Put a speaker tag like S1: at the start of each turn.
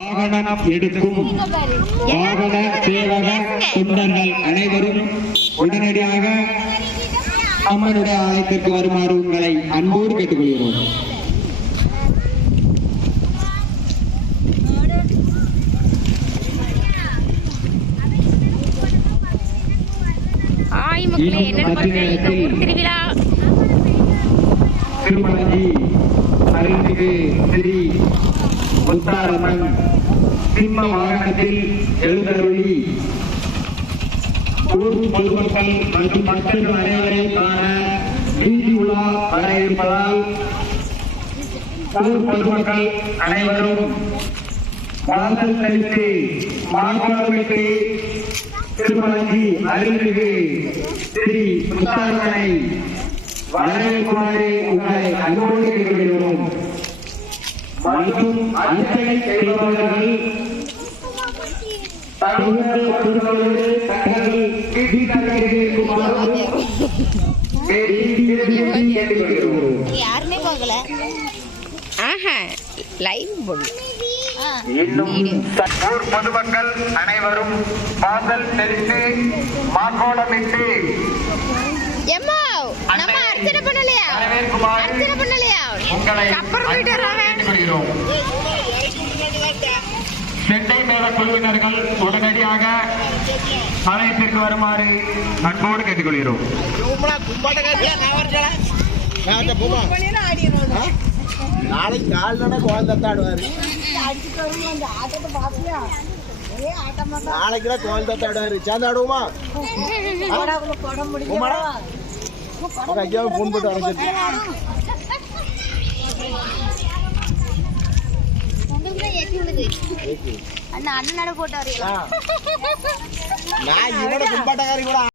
S1: வாகனம் எடுக்கும். வாகன சேவக தொண்டர்கள் அனைவரும் உடனடியாக அம்மனுடைய ஆலயத்திற்கு வருமாறு உங்களை அன்போடு கேட்டுக்கொள்கிறோம்.
S2: என்னன்னு பார்த்தா ஊர் திருவிழா
S1: திருமலஞ்சி அருள்மிகு ஸ்ரீ முத்தாரம்மன் சிம்ம வாகனத்தில் எழுந்தருளி. ஊர் பொதுமக்கள் மற்றும் மக்கள் அனைவரை காண வீதி உலா வர இருப்பதால் ஊர் பொதுமக்கள் அனைவரும் வாசல் கழித்து மாப்பாடுமிட்டு திருமலஞ்சி அருள்மிகு ஸ்ரீ முத்தாரம்மனை வரவேற்குமாறு உங்களை அன்போடு கேட்டுக்கொள்கிறோம். மற்றும் அர்ச்சனை செய்பவர்கள் தகுந்த பொருட்களோடு தங்கள் வீட்டருகே இருக்குமாறு கேட்டுக்கொள்கிறோம்.
S3: யாருமே போகல.
S2: ஆஹா லைவ் போடு.
S1: இன்னும் ஊர் பொதுமக்கள் அனைவரும் வாசல் தெரிந்து மாக்கோலமிட்டு
S3: எம்மா நம்ம அர்ச்சனை பண்ணலையா? அர்ச்சனை பண்ணலையா
S1: உங்களை. கேட்டுக்கொள்கிறோம். செண்டை மேல குழுவினர்கள் உடனடியாக ஆலயத்திற்கு வருமாறு அன்போடு கேட்டுக்கொள்கிறோம்.
S4: நாளைக்கு காலைல கோயில் தத்தாடுவாரு நாளைக்கு தான் கோயில் தத்தாடுவாரு சேர்ந்து ஆடுவோமா? உமாடா உங்க ஐயாவை ஃபோன் போட்டு
S3: அண்ணா அண்ணனோட போட்டோ
S4: நான் இவனை கும்பாட்டக்காரி கூட